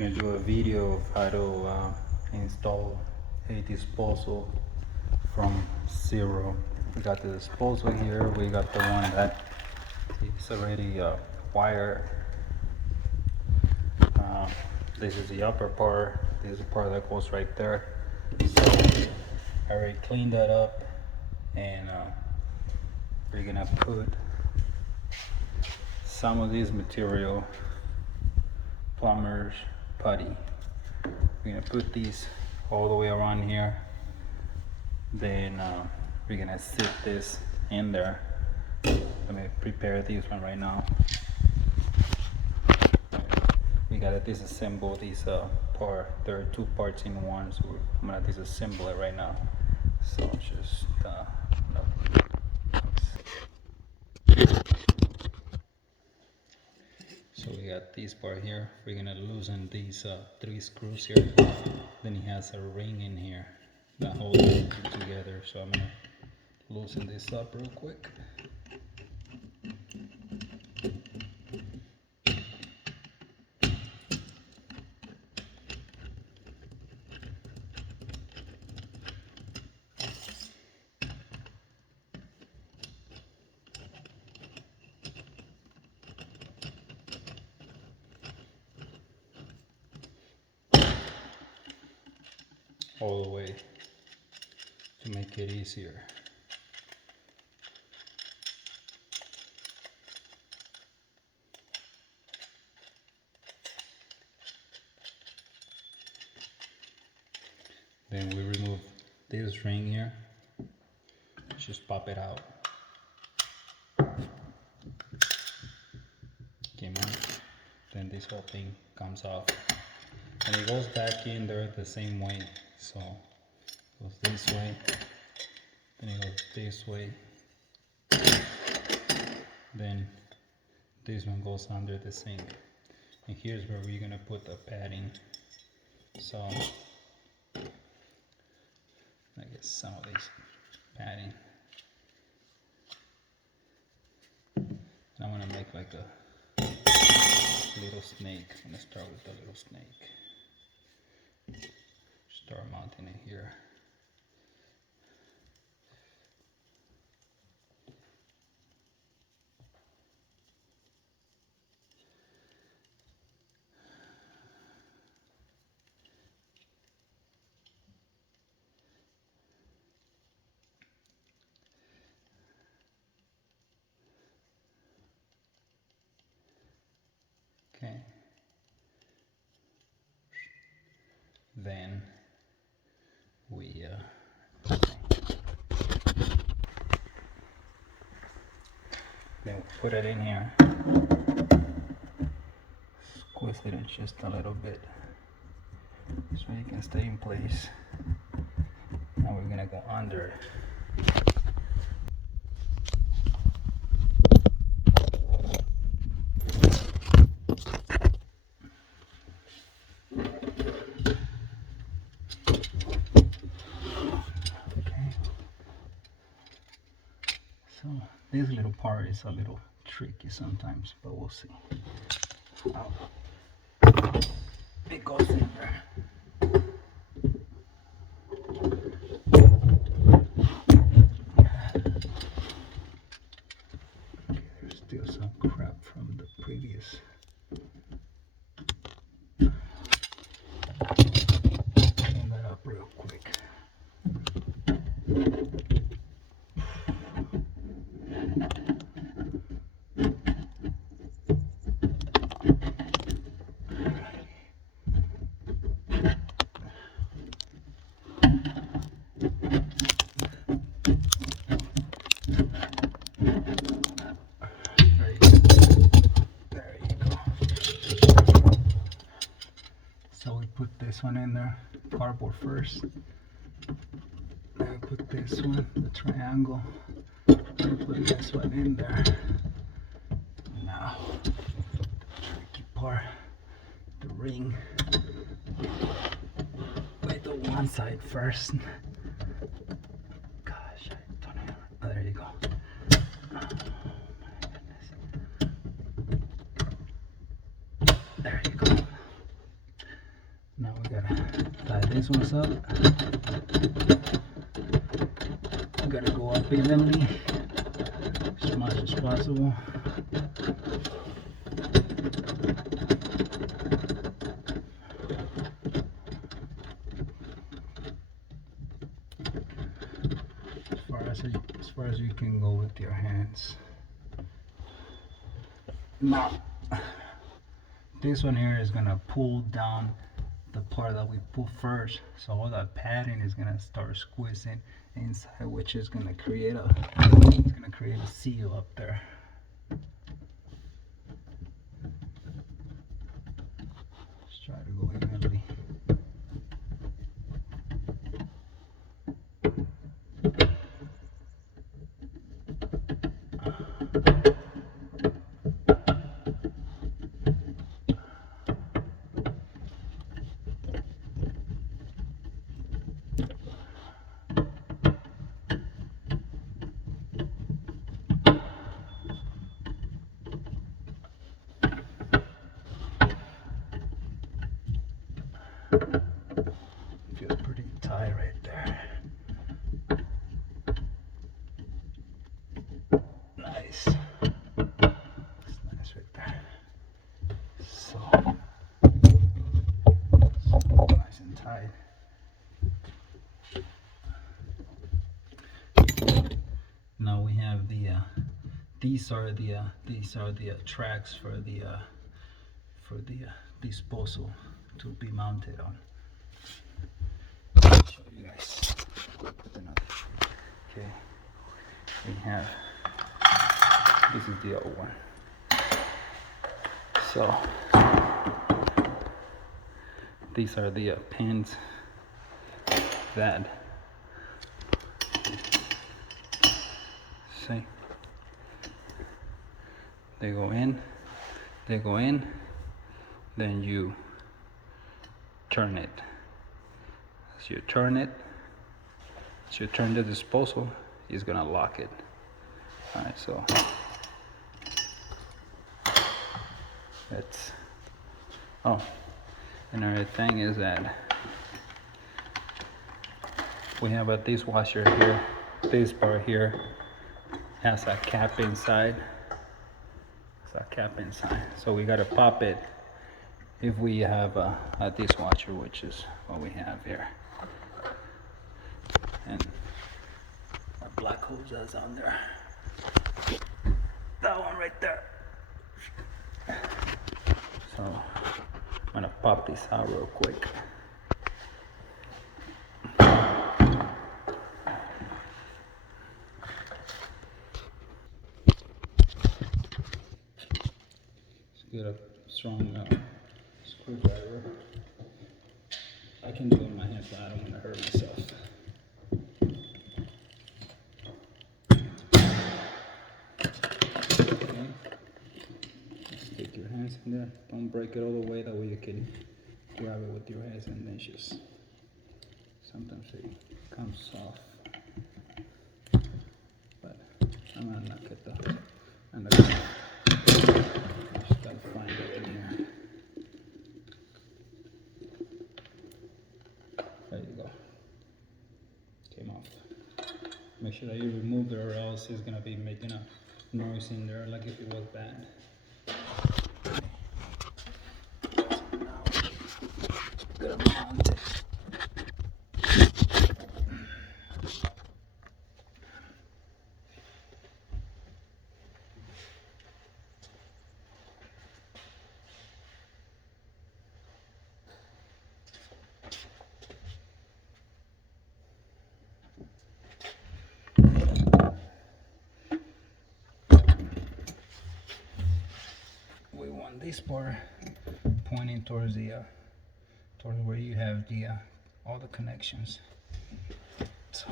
Gonna do a video of how to install a disposal from zero. We got the disposal here. We got the one that is already wired. This is the upper part. This is the part that goes right there. So I already cleaned that up, and we're gonna put some of this material, plumber's putty. We're gonna put these all the way around here. Then we're gonna sit this in there. Let me prepare this one right now. We gotta disassemble these part. There are two parts in one, so I'm gonna disassemble it right now. So just no. So we got this part here. We're gonna loosen these three screws here. Then he has a ring in here that holds it together. So I'm gonna loosen this up real quick. All the way to make it easier. Then we remove this ring here. Just pop it out. Came out. Then this whole thing comes off. And it goes back in there the same way. So it goes this way. Then it goes this way. Then this one goes under the sink. And here's where we're gonna put the padding. So I guess some of this padding. And I'm gonna make like a little snake. I'm gonna start with the little snake. Start mounting it here. Okay. Then we put it in here. Squeeze it in just a little bit so it can stay in place. Now we're gonna go under. So this little part is a little tricky sometimes, but we'll see. It goes in there. There's still some crap from the previous. Clean that up real quick. So we put this one in there, cardboard first. Then we put this one, the triangle. Then put this one in there. Now, the tricky part, the ring. With the one side first. Gosh, I don't know. Oh, there you go. Oh my goodness. There you go. Now we gotta tie these ones up. We gotta go up evenly as much as possible. As far as you can go with your hands. Now, this one here is gonna pull down the part that we put first, so all that padding is gonna start squeezing inside, which is gonna create a seal up there. Let's try to go evenly. Feels pretty tight right there. Nice. That's nice right there. So nice and tight. Now we have these are the tracks for the disposal to be mounted on. I'll show you guys. Okay, we have, this is the old one. So these are the pins that, see, they go in, then you turn it. As you turn the disposal, it's gonna lock it. All right, so that's, oh, another thing is that we have a dishwasher here. This part here has a cap inside. So we gotta pop it if we have a dishwasher, which is what we have here. And our black hose that's on there. That one right there. So I'm gonna pop this out real quick. Get a strong screwdriver. I can do it in my hand, but I don't want to hurt myself. Okay. Stick your hands in there. Don't break it all the way. That way you can grab it with your hands, and then just sometimes it comes off. But I'm gonna knock it down. Just gotta find it in here. There you go. Came off. Make sure that you remove it, or else it's gonna be making a noise in there like if it was bad. Gonna mount it. This part pointing towards the towards where you have the all the connections. So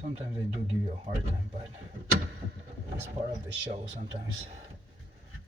sometimes they do give you a hard time, but it's part of the show sometimes.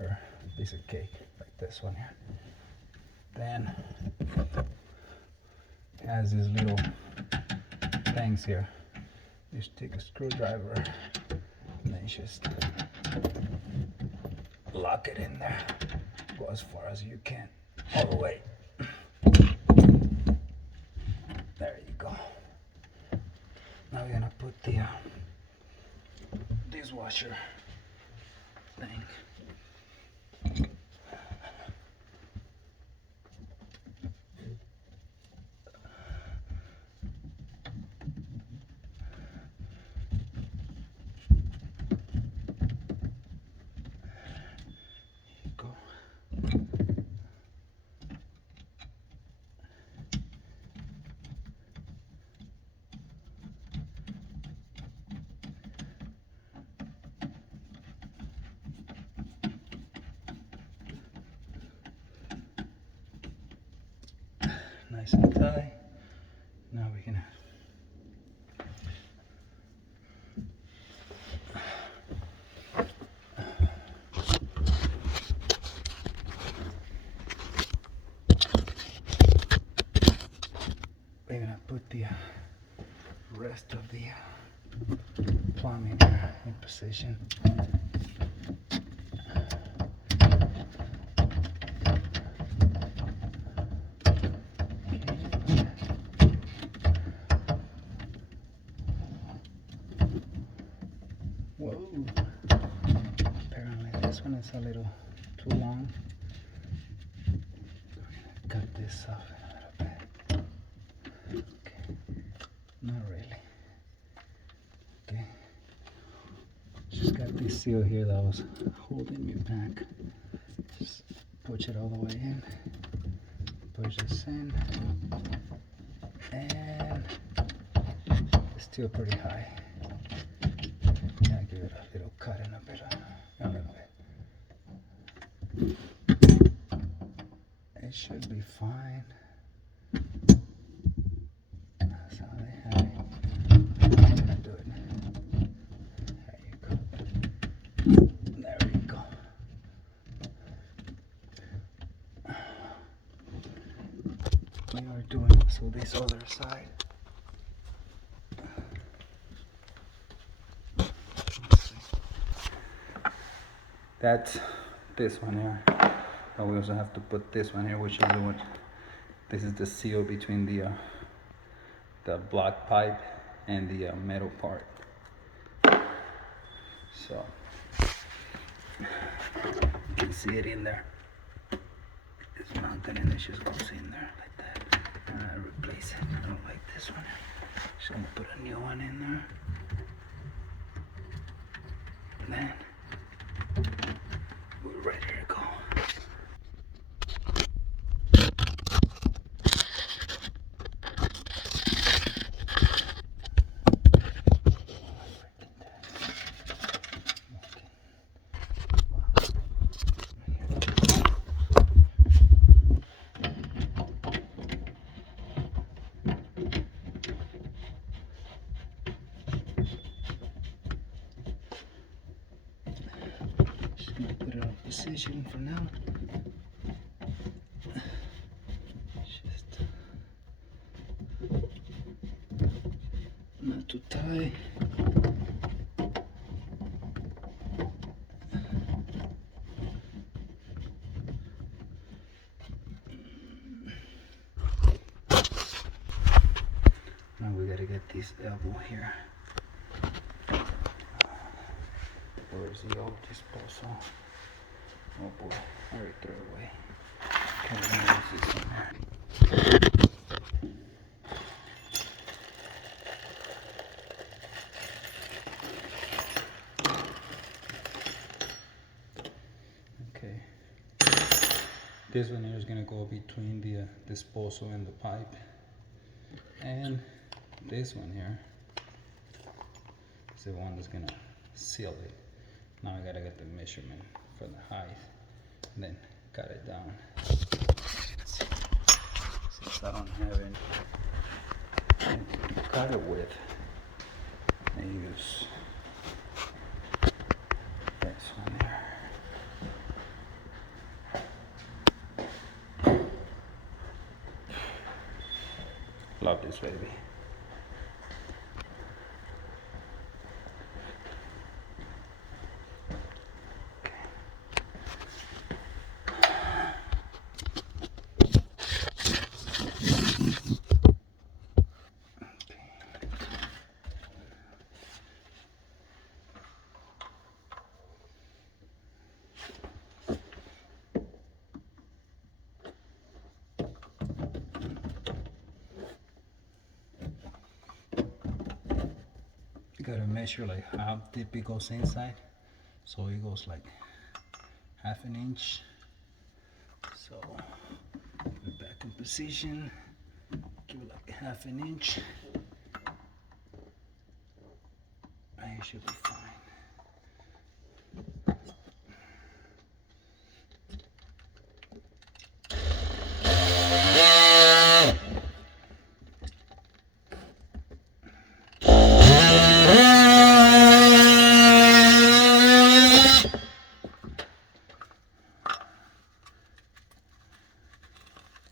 Or a piece of cake like this one here. Then it has these little things here. Just take a screwdriver and then then just lock it in there. Go as far as you can, all the way. There you go. Now we're gonna put the dishwasher thing. Go. Nice and tight. Now we're gonna put the rest of the plumbing in position. Whoa, apparently this one is a little too long. Cut this off a little bit. Okay, not really. Okay, just got this seal here that was holding me back. Just push it all the way in, push this in, and it's still pretty high. Yeah, give it a little cut in a bit, a little bit. It should be fine. That's how they have it. I'm gonna do it. There you go. There you go. We are doing also this other side. That's this one here. And we also have to put this one here, which is the one. This is the seal between the black pipe and the metal part. So you can see it in there. It's mounted and it just goes in there like that. And I replace it. I don't like this one. Just gonna put a new one in there. And then we're ready to go. Put it on position for now. Just not too tight. Now we gotta get this elbow here. Where's the old disposal? Oh boy, I already threw it away. Okay, now this is in there. Okay. This one here is gonna go between the disposal and the pipe. And this one here is the one that's gonna seal it. Now I gotta get the measurement for the height and then cut it down. Since I don't have anything to cut it with, I use this one here. Love this baby. gotta measure like how deep it goes inside. So it goes like half an inch. So put it back in position, give it like half an inch. I should be fine.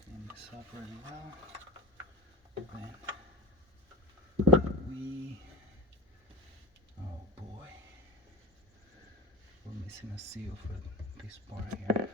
Clean this up really well. Then oh boy, we're missing a seal for this part here.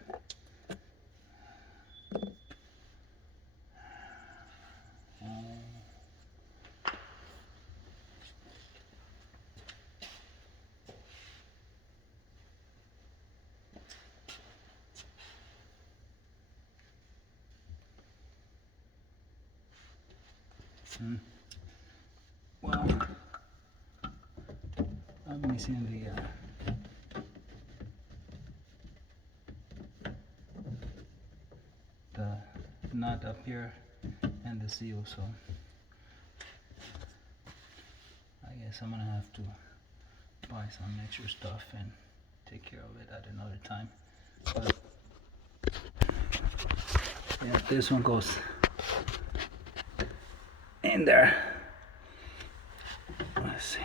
Well, I'm missing the nut up here and the seal, so I guess I'm gonna have to buy some extra stuff and take care of it at another time. But yeah, this one goes in there. Let's see.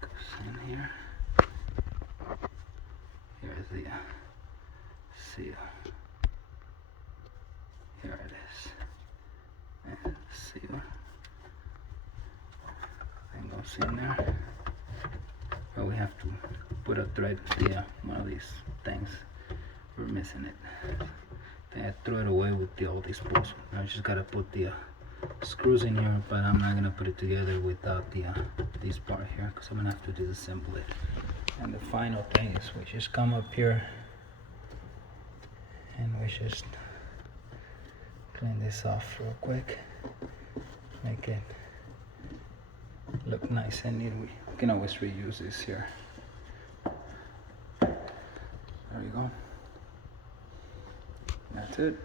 Goes in here. Here's the seal. Here it is. And seal. And goes in there. But we have to put a thread via one of these things. We're missing it. I threw it away with all these bolts. I just gotta put the screws in here, but I'm not gonna put it together without this part here, because I'm gonna have to disassemble it. And the final thing is we just come up here and we just clean this off real quick, make it look nice and neat. We can always reuse this here. There you go. That's it.